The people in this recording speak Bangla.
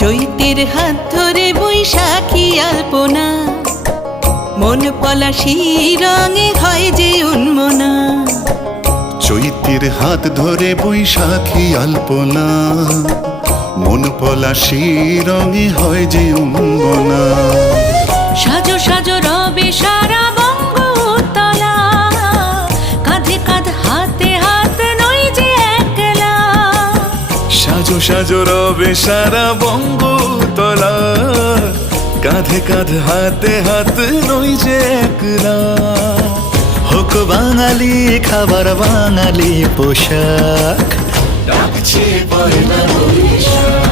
চৈতের হাত ধরে বৈশাখী আলপনা, মন পলাশি রঙে হয় যে উন্মনা। চৈতের হাত ধরে বৈশাখী আলপনা, মন পলাশি রঙে হয় যে উন্মনা। সাজো সাজো রবে সারা বঙ্গতলা, কাঁধে কাঁধ হাতে হাত নই যে একলা। সাজো সাজো রবে সারা বঙ্গতলা, কাঁধে কাঁধ হাতে হাত নই যে একলা। হোক বাঙালি খাবার বাঙালি পোশাক, ডাকছে পয়লা বৈশাখ।